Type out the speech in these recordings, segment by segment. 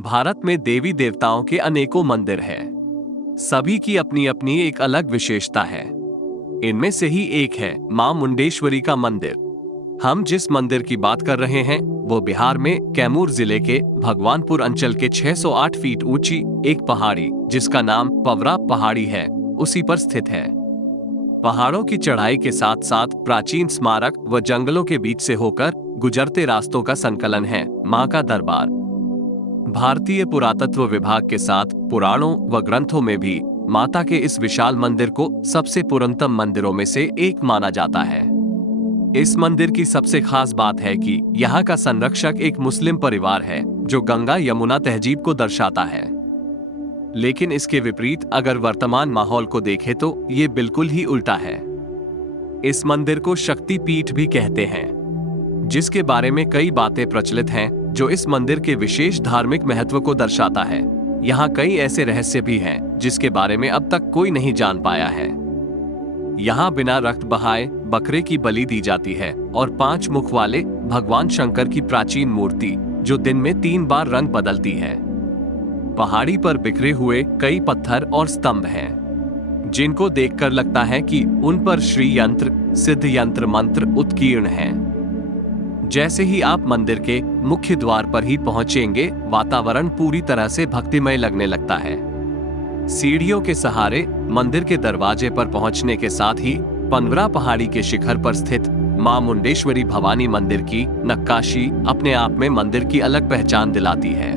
भारत में देवी देवताओं के अनेकों मंदिर हैं। सभी की अपनी अपनी एक अलग विशेषता है। इनमें से ही एक है मां मुंडेश्वरी का मंदिर। हम जिस मंदिर की बात कर रहे हैं वो बिहार में कैमूर जिले के भगवानपुर अंचल के 608 फीट ऊंची एक पहाड़ी, जिसका नाम पवरा पहाड़ी है, उसी पर स्थित है। पहाड़ों की चढ़ाई के साथ साथ प्राचीन स्मारक व जंगलों के बीच से होकर गुजरते रास्तों का संकलन है मां का दरबार। भारतीय पुरातत्व विभाग के साथ पुराणों व ग्रंथों में भी माता के इस विशाल मंदिर को सबसे पुरातन मंदिरों में से एक माना जाता है। इस मंदिर की सबसे खास बात है कि यहाँ का संरक्षक एक मुस्लिम परिवार है जो गंगा यमुना तहजीब को दर्शाता है। लेकिन इसके विपरीत अगर वर्तमान माहौल को देखें तो ये बिल्कुल ही उल्टा है। इस मंदिर को शक्ति पीठ भी कहते हैं, जिसके बारे में कई बातें प्रचलित हैं जो इस मंदिर के विशेष धार्मिक महत्व को दर्शाता है। यहाँ कई ऐसे रहस्य भी हैं जिसके बारे में अब तक कोई नहीं जान पाया है। यहाँ बिना रक्त बहाए बकरे की बलि दी जाती है और 5 मुख वाले भगवान शंकर की प्राचीन मूर्ति जो दिन में 3 बार रंग बदलती है। पहाड़ी पर बिखरे हुए कई पत्थर और स्तंभ हैं, जिनको देखकर लगता है कि उन पर श्री यंत्र, सिद्ध यंत्र मंत्र उत्कीर्ण हैं। जैसे ही आप मंदिर के मुख्य द्वार पर ही पहुंचेंगे, वातावरण पूरी तरह से भक्तिमय लगने लगता है। सीढ़ियों के सहारे मंदिर के दरवाजे पर पहुंचने के साथ ही पनवरा पहाड़ी के शिखर पर स्थित मां मुंडेश्वरी भवानी मंदिर की नक्काशी अपने आप में मंदिर की अलग पहचान दिलाती है।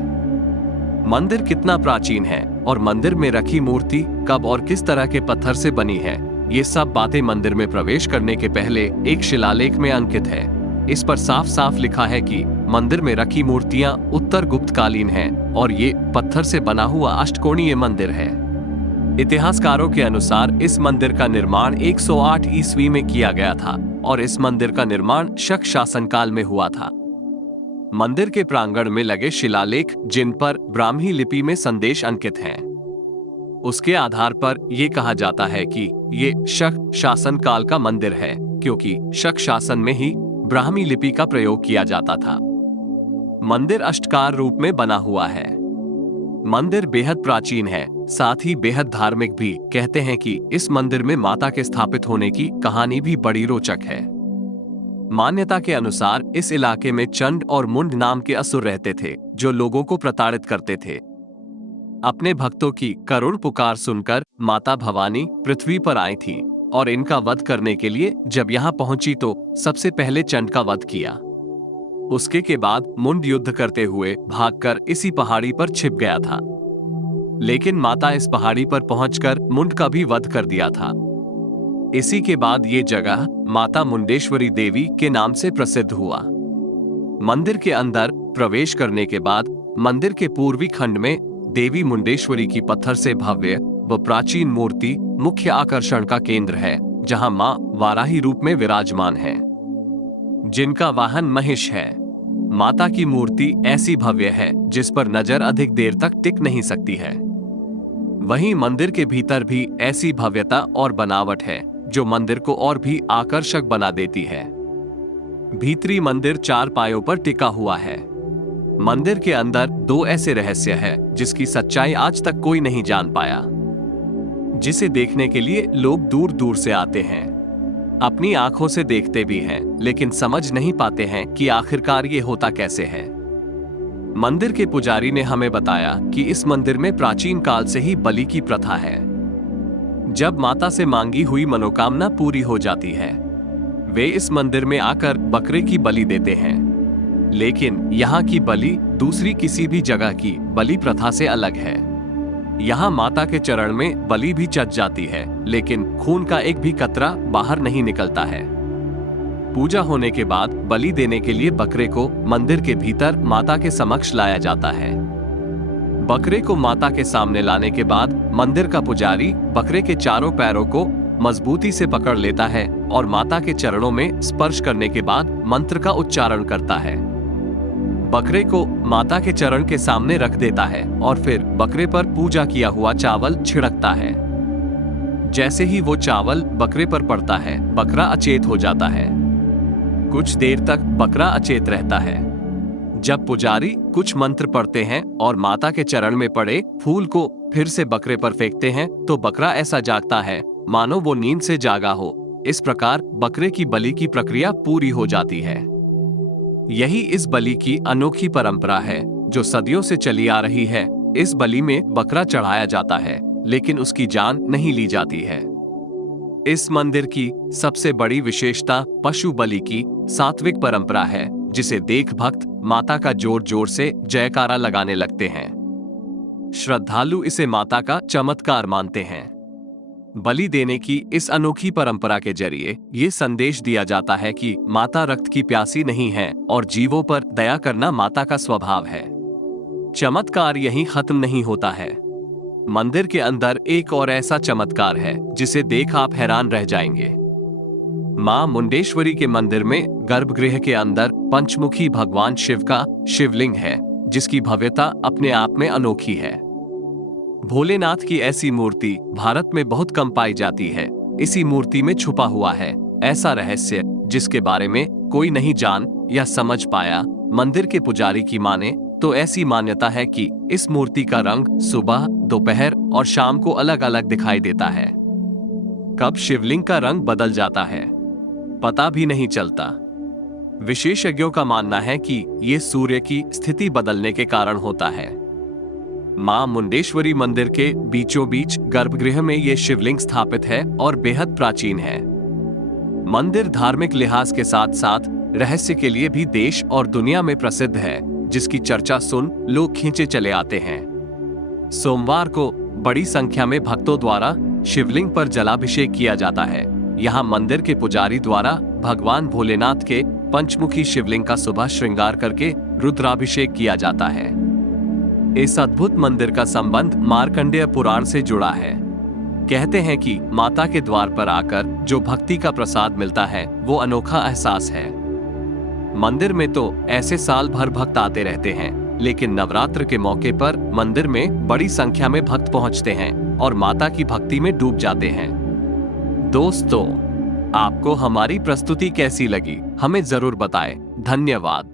मंदिर कितना प्राचीन है और मंदिर में रखी मूर्ति कब और किस तरह के पत्थर से बनी है, ये सब बातें मंदिर में प्रवेश करने के पहले एक शिलालेख में अंकित है। इस पर साफ साफ लिखा है कि मंदिर में रखी मूर्तियां उत्तर गुप्तकालीन हैं और ये पत्थर से बना हुआ अष्टकोणीय मंदिर है। इतिहासकारों के अनुसार इस मंदिर का निर्माण 108 ईस्वी में किया गया था और इस मंदिर का निर्माण शक शासन काल में हुआ था। मंदिर के प्रांगण में लगे शिलालेख, जिन पर ब्राह्मी लिपि में संदेश अंकित हैं, उसके आधार पर यह कहा जाता है कि ये शक शासन काल का मंदिर है, क्योंकि शक शासन में ही ब्राह्मी लिपि का प्रयोग किया जाता था। मंदिर अष्टकार रूप में बना हुआ है। मंदिर बेहद प्राचीन है, साथ ही बेहद धार्मिक भी। कहते हैं कि इस मंदिर में माता के स्थापित होने की कहानी भी बड़ी रोचक है। मान्यता के अनुसार इस इलाके में चंड और मुंड नाम के असुर रहते थे जो लोगों को प्रताड़ित करते थे। अपने भक्तों की करुण पुकार सुनकर माता भवानी पृथ्वी पर आई थी और इनका वध करने के लिए जब यहाँ पहुंची तो सबसे पहले चंड का वध किया। उसके के बाद मुंड युद्ध करते हुए भागकर इसी पहाड़ी पर छिप गया था, लेकिन माता इस पहाड़ी पर पहुंचकर मुंड का भी वध कर दिया था। इसी के बाद ये जगह माता मुंडेश्वरी देवी के नाम से प्रसिद्ध हुआ। मंदिर के अंदर प्रवेश करने के बाद मंदिर के पूर्वी खंड में देवी मुंडेश्वरी की पत्थर से भव्य व प्राचीन मूर्ति मुख्य आकर्षण का केंद्र है, जहां मां वाराही रूप में विराजमान है, जिनका वाहन महिष है। माता की मूर्ति ऐसी भव्य है जिस पर नजर अधिक देर तक टिक नहीं सकती है। वहीं मंदिर के भीतर भी ऐसी भव्यता और बनावट है जो मंदिर को और भी आकर्षक बना देती है। भीतरी मंदिर 4 पायों पर टिका हुआ है। मंदिर के अंदर 2 ऐसे रहस्य है जिसकी सच्चाई आज तक कोई नहीं जान पाया, जिसे देखने के लिए लोग दूर दूर से आते हैं। अपनी आंखों से देखते भी हैं, लेकिन समझ नहीं पाते हैं कि आखिरकार ये होता कैसे है। मंदिर के पुजारी ने हमें बताया कि इस मंदिर में प्राचीन काल से ही बलि की प्रथा है। जब माता से मांगी हुई मनोकामना पूरी हो जाती है, वे इस मंदिर में आकर बकरे की बलि देते हैं। लेकिन यहाँ की बलि दूसरी किसी भी जगह की बलि प्रथा से अलग है। यहाँ माता के चरण में बलि भी चच जाती है, लेकिन खून का एक भी कतरा बाहर नहीं निकलता है। पूजा होने के बाद बलि देने के लिए बकरे को मंदिर के भीतर माता के समक्ष लाया जाता है। बकरे को माता के सामने लाने के बाद मंदिर का पुजारी बकरे के चारों पैरों को मजबूती से पकड़ लेता है और माता के चरणों में स्पर्श करने के बाद मंत्र का उच्चारण करता है। बकरे को माता के चरण के सामने रख देता है और फिर बकरे पर पूजा किया हुआ चावल छिड़कता है। जैसे ही वो चावल बकरे पर पड़ता है, बकरा अचेत हो जाता है। कुछ देर तक बकरा अचेत रहता है। जब पुजारी कुछ मंत्र पढ़ते हैं और माता के चरण में पड़े फूल को फिर से बकरे पर फेंकते हैं तो बकरा ऐसा जागता है मानो वो नींद से जागा हो। इस प्रकार बकरे की बलि की प्रक्रिया पूरी हो जाती है। यही इस बलि की अनोखी परंपरा है जो सदियों से चली आ रही है। इस बलि में बकरा चढ़ाया जाता है लेकिन उसकी जान नहीं ली जाती है। इस मंदिर की सबसे बड़ी विशेषता पशु बलि की सात्विक परंपरा है, जिसे देख भक्त माता का जोर जोर से जयकारा लगाने लगते हैं। श्रद्धालु इसे माता का चमत्कार मानते हैं। बलि देने की इस अनोखी परंपरा के जरिए ये संदेश दिया जाता है कि माता रक्त की प्यासी नहीं है और जीवों पर दया करना माता का स्वभाव है। चमत्कार यहीं खत्म नहीं होता है। मंदिर के अंदर एक और ऐसा चमत्कार है जिसे देख आप हैरान रह जाएंगे। मां मुंडेश्वरी के मंदिर में गर्भगृह के अंदर पंचमुखी भगवान शिव का शिवलिंग है, जिसकी भव्यता अपने आप में अनोखी है। भोलेनाथ की ऐसी मूर्ति भारत में बहुत कम पाई जाती है। इसी मूर्ति में छुपा हुआ है ऐसा रहस्य जिसके बारे में कोई नहीं जान या समझ पाया। मंदिर के पुजारी की माने तो ऐसी मान्यता है कि इस मूर्ति का रंग सुबह, दोपहर और शाम को अलग अलग दिखाई देता है। कब शिवलिंग का रंग बदल जाता है पता भी नहीं चलता। विशेषज्ञों का मानना है कि ये सूर्य की स्थिति बदलने के कारण होता है। मां मुंडेश्वरी मंदिर के बीचों बीच गर्भगृह में ये शिवलिंग स्थापित है और बेहद प्राचीन है। मंदिर धार्मिक लिहाज के साथ साथ रहस्य के लिए भी देश और दुनिया में प्रसिद्ध है, जिसकी चर्चा सुन लोग खींचे चले आते हैं। सोमवार को बड़ी संख्या में भक्तों द्वारा शिवलिंग पर जलाभिषेक किया जाता है। यहाँ मंदिर के पुजारी द्वारा भगवान भोलेनाथ के पंचमुखी शिवलिंग का सुबह श्रृंगार करके रुद्राभिषेक किया जाता है। इस अद्भुत मंदिर का संबंध मार्कंडेय पुराण से जुड़ा है। कहते हैं कि माता के द्वार पर आकर जो भक्ति का प्रसाद मिलता है वो अनोखा एहसास है। मंदिर में तो ऐसे साल भर भक्त आते रहते हैं, लेकिन नवरात्र के मौके पर मंदिर में बड़ी संख्या में भक्त पहुंचते हैं और माता की भक्ति में डूब जाते हैं। दोस्तों, आपको हमारी प्रस्तुति कैसी लगी हमें जरूर बताएं। धन्यवाद।